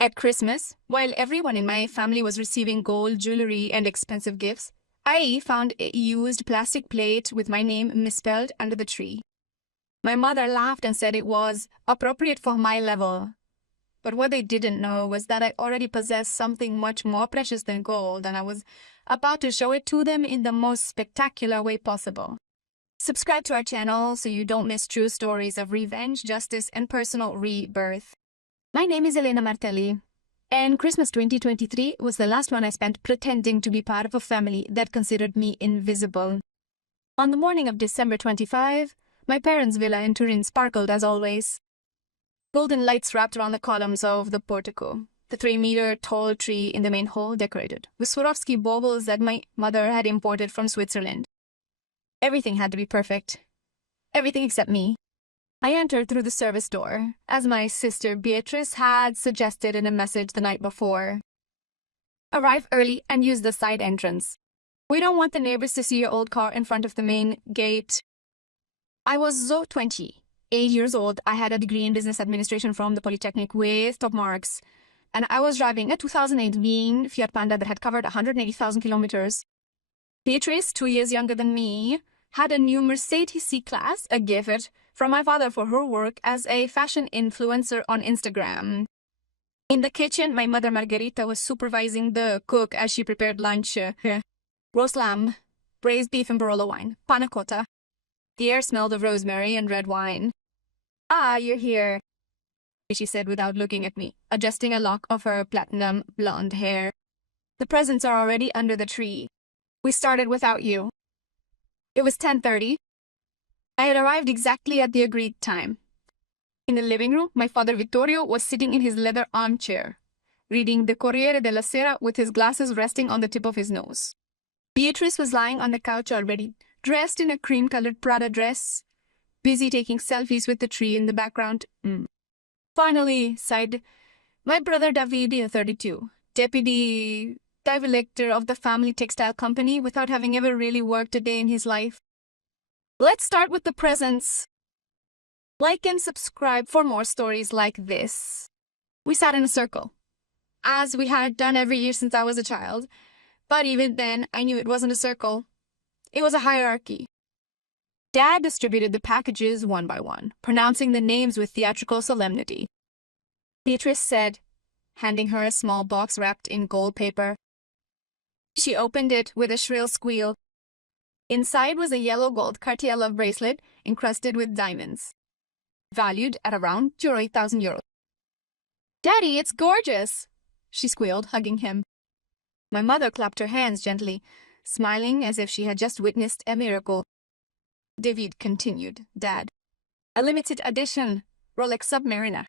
At Christmas, while everyone in my family was receiving gold jewelry and expensive gifts, I found a used plastic plate with my name misspelled under the tree. My mother laughed and said it was appropriate for my level. But what they didn't know was that I already possessed something much more precious than gold, and I was about to show it to them in the most spectacular way possible. Subscribe to our channel so you don't miss true stories of revenge, justice, and personal rebirth. My name is Elena Martelli, and Christmas 2023 was the last one I spent pretending to be part of a family that considered me invisible. On the morning of December 25, my parents' villa in Turin sparkled as always. Golden lights wrapped around the columns of the portico. The 3-meter-tall tree in the main hall decorated with Swarovski baubles that my mother had imported from Switzerland. Everything had to be perfect. Everything except me. I entered through the service door, as my sister Beatrice had suggested in a message the night before. Arrive early and use the side entrance. We don't want the neighbors to see your old car in front of the main gate. I was 28 years old. I had a degree in business administration from the Polytechnic with top marks, and I was driving a 2008 Lean Fiat Panda that had covered 180,000 kilometers. Beatrice, 2 years younger than me, had a new Mercedes C-Class, a gift from my father for her work as a fashion influencer on Instagram. In the kitchen, my mother Margherita was supervising the cook as she prepared lunch. Roast lamb, braised beef and Barolo wine, panna cotta. The air smelled of rosemary and red wine. "Ah, you're here," she said without looking at me, adjusting a lock of her platinum blonde hair. "The presents are already under the tree. We started without you." It was 10:30. I had arrived exactly at the agreed time. In the living room, my father Vittorio was sitting in his leather armchair, reading the Corriere della Sera with his glasses resting on the tip of his nose. Beatrice was lying on the couch already, dressed in a cream-colored Prada dress, busy taking selfies with the tree in the background. Finally, sighed my brother Davide, 32, deputy director of the family textile company without having ever really worked a day in his life. Let's start with the presents. Like and subscribe for more stories like this. We sat in a circle, as we had done every year since I was a child, but even then I knew it wasn't a circle. It was a hierarchy. Dad distributed the packages one by one, pronouncing the names with theatrical solemnity. Beatrice said, handing her a small box wrapped in gold paper. She opened it with a shrill squeal. Inside was a yellow gold Cartier love bracelet encrusted with diamonds, valued at around €8,000. "Daddy, it's gorgeous!" she squealed, hugging him. My mother clapped her hands gently, smiling as if she had just witnessed a miracle. David continued, "Dad, a limited edition Rolex Submariner,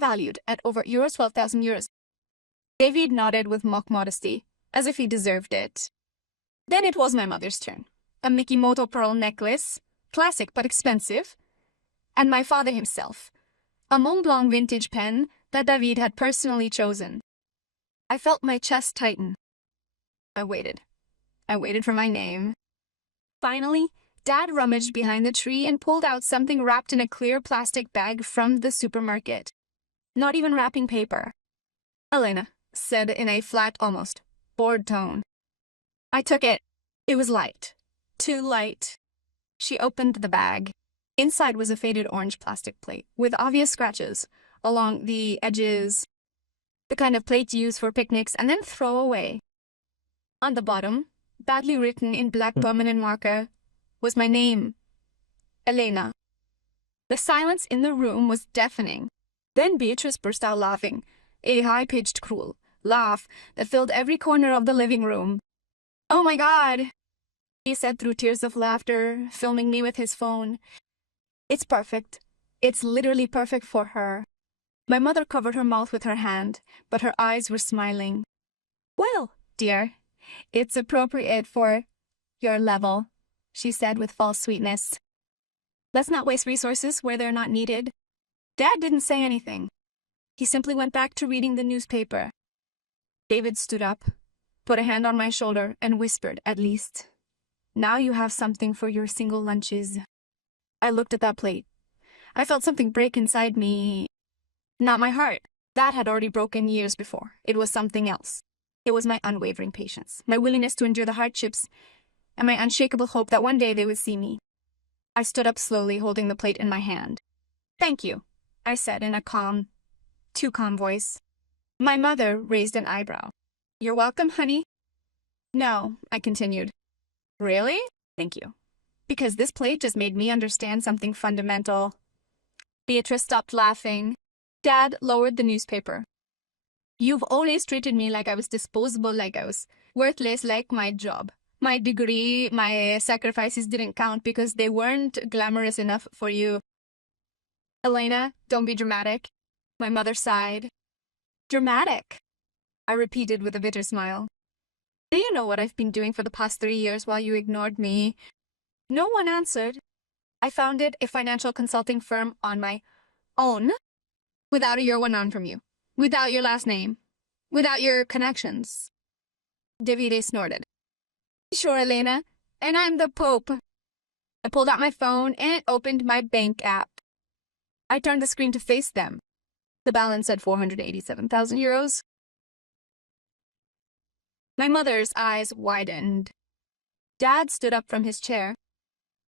valued at over €12,000. David nodded with mock modesty, as if he deserved it. Then it was my mother's turn. A Mikimoto pearl necklace, classic but expensive, and my father himself, a Mont Blanc vintage pen that David had personally chosen. I felt my chest tighten. I waited. I waited for my name. Finally, Dad rummaged behind the tree and pulled out something wrapped in a clear plastic bag from the supermarket. Not even wrapping paper. "Elena," said in a flat, almost bored tone. I took it. It was light. Too light. She opened the bag. Inside was a faded orange plastic plate with obvious scratches along the edges, the kind of plate you use for picnics and then throw away. On the bottom, badly written in black permanent marker, was my name, Elena. The silence in the room was deafening. Then Beatrice burst out laughing, a high-pitched, cruel laugh that filled every corner of the living room. "Oh my God," he said through tears of laughter, filming me with his phone. "It's perfect. It's literally perfect for her." My mother covered her mouth with her hand, but her eyes were smiling. "Well, dear, it's appropriate for your level," she said with false sweetness. "Let's not waste resources where they're not needed." Dad didn't say anything. He simply went back to reading the newspaper. David stood up, put a hand on my shoulder, and whispered, "At least, now you have something for your single lunches." I looked at that plate. I felt something break inside me. Not my heart. That had already broken years before. It was something else. It was my unwavering patience, my willingness to endure the hardships, and my unshakable hope that one day they would see me. I stood up slowly, holding the plate in my hand. "Thank you," I said in a calm, too calm voice. My mother raised an eyebrow. "You're welcome, honey." "No," I continued. "Really?" "Thank you. Because this plate just made me understand something fundamental." Beatrice stopped laughing. Dad lowered the newspaper. "You've always treated me like I was disposable, like I was worthless, like my job. My degree, my sacrifices didn't count because they weren't glamorous enough for you." "Elena, don't be dramatic." My mother sighed. "Dramatic," I repeated with a bitter smile. "Do you know what I've been doing for the past 3 years while you ignored me?" No one answered. "I founded a financial consulting firm on my own, without a year one on from you, without your last name, without your connections." Davide snorted. "Sure, Elena, and I'm the Pope." I pulled out my phone and it opened my bank app. I turned the screen to face them. The balance said 487,000 euros. My mother's eyes widened. Dad stood up from his chair.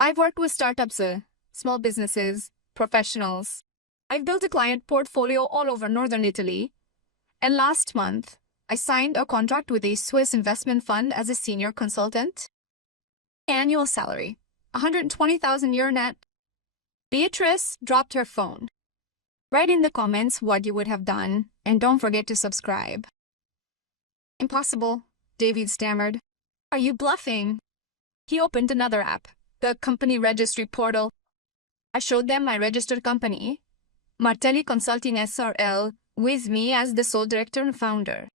"I've worked with startups, small businesses, professionals. I've built a client portfolio all over northern Italy. And last month, I signed a contract with a Swiss investment fund as a senior consultant. Annual salary, 120,000 euro net." Beatrice dropped her phone. "Write in the comments what you would have done, and don't forget to subscribe." "Impossible," David stammered. "Are you bluffing?" He opened another app, the company registry portal. I showed them my registered company, Martelli Consulting SRL, with me as the sole director and founder.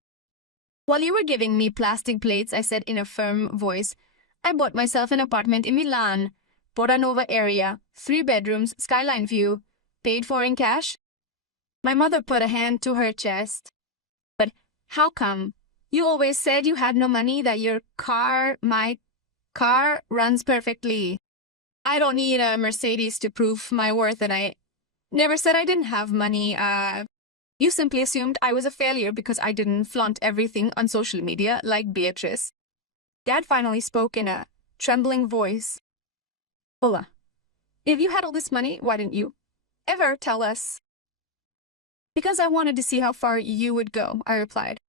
"While you were giving me plastic plates," I said in a firm voice, "I bought myself an apartment in Milan, Portanova area, 3 bedrooms, skyline view, paid for in cash." My mother put a hand to her chest. "But how come? You always said you had no money, that my car runs perfectly. I don't need a Mercedes to prove my worth, and I never said I didn't have money. You simply assumed I was a failure because I didn't flaunt everything on social media like Beatrice." Dad finally spoke in a trembling voice. "Ola, if you had all this money, why didn't you ever tell us?" "Because I wanted to see how far you would go," I replied.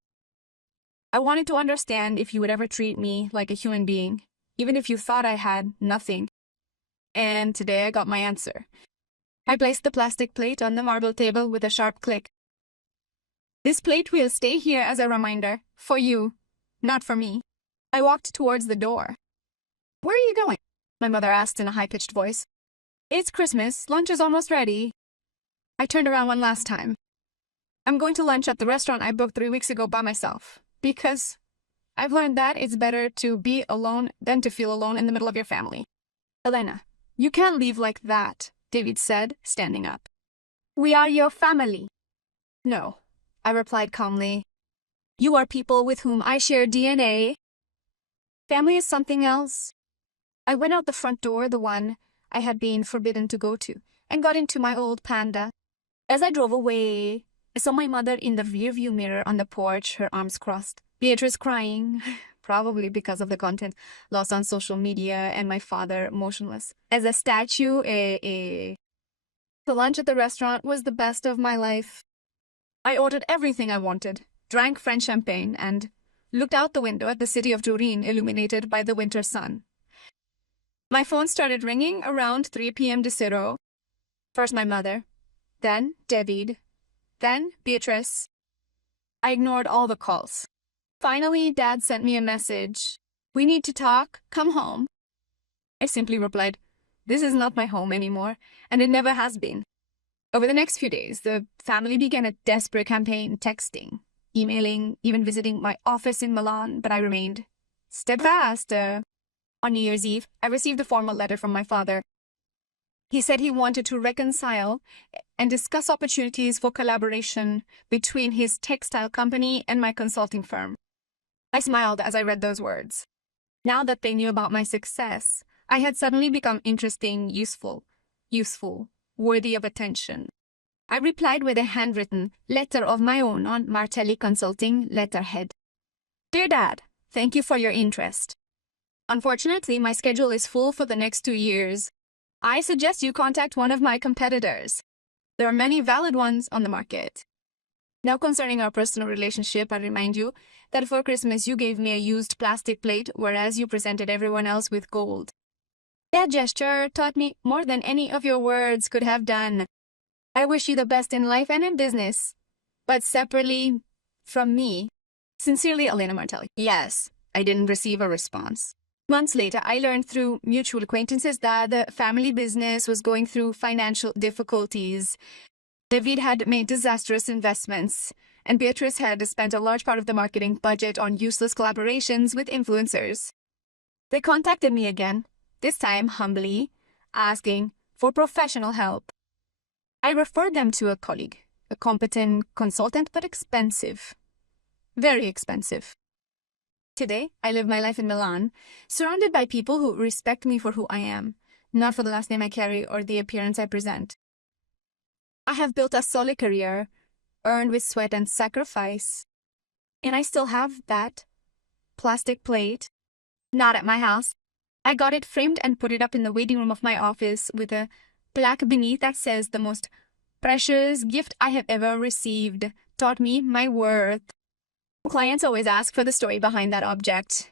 "I wanted to understand if you would ever treat me like a human being, even if you thought I had nothing." And today I got my answer. I placed the plastic plate on the marble table with a sharp click. "This plate will stay here as a reminder, for you, not for me." I walked towards the door. "Where are you going?" my mother asked in a high-pitched voice. "It's Christmas. Lunch is almost ready." I turned around one last time. "I'm going to lunch at the restaurant I booked 3 weeks ago by myself, because I've learned that it's better to be alone than to feel alone in the middle of your family." "Elena, you can't leave like that," David said, standing up. "We are your family." "No," I replied calmly. "You are people with whom I share DNA. Family is something else." I went out the front door, the one I had been forbidden to go to, and got into my old Panda. As I drove away, I saw my mother in the rearview mirror on the porch, her arms crossed. Beatrice crying, probably because of the content lost on social media, and my father motionless as a statue. The lunch at the restaurant was the best of my life. I ordered everything I wanted, drank French champagne, and looked out the window at the city of Turin illuminated by the winter sun. My phone started ringing around 3 p.m. de Siro. First my mother, then David, then Beatrice. I ignored all the calls. Finally, Dad sent me a message. "We need to talk. Come home." I simply replied, "This is not my home anymore, and it never has been." Over the next few days, the family began a desperate campaign, texting, emailing, even visiting my office in Milan, but I remained steadfast. On New Year's Eve, I received a formal letter from my father. He said he wanted to reconcile and discuss opportunities for collaboration between his textile company and my consulting firm. I smiled as I read those words. Now that they knew about my success, I had suddenly become interesting, useful, worthy of attention. I replied with a handwritten letter of my own on Martelli Consulting letterhead. Dear Dad, thank you for your interest. Unfortunately, my schedule is full for the next 2 years. I suggest you contact one of my competitors. There are many valid ones on the market. Now concerning our personal relationship, I remind you that for Christmas you gave me a used plastic plate, whereas you presented everyone else with gold. That gesture taught me more than any of your words could have done. I wish you the best in life and in business. But separately from me, sincerely, Elena Martelli. Yes, I didn't receive a response. Months later, I learned through mutual acquaintances that the family business was going through financial difficulties. David had made disastrous investments, and Beatrice had spent a large part of the marketing budget on useless collaborations with influencers. They contacted me again, this time humbly, asking for professional help. I referred them to a colleague, a competent consultant, but expensive. Very expensive. Today, I live my life in Milan, surrounded by people who respect me for who I am, not for the last name I carry or the appearance I present. I have built a solid career, earned with sweat and sacrifice. And I still have that plastic plate, not at my house. I got it framed and put it up in the waiting room of my office with a plaque beneath that says the most precious gift I have ever received taught me my worth. Clients always ask for the story behind that object,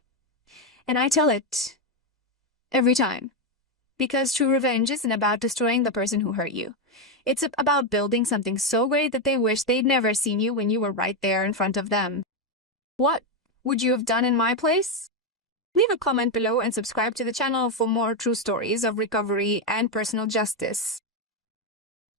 and I tell it every time. Because true revenge isn't about destroying the person who hurt you. It's about building something so great that they wish they'd never seen you when you were right there in front of them. What would you have done in my place? Leave a comment below and subscribe to the channel for more true stories of recovery and personal justice.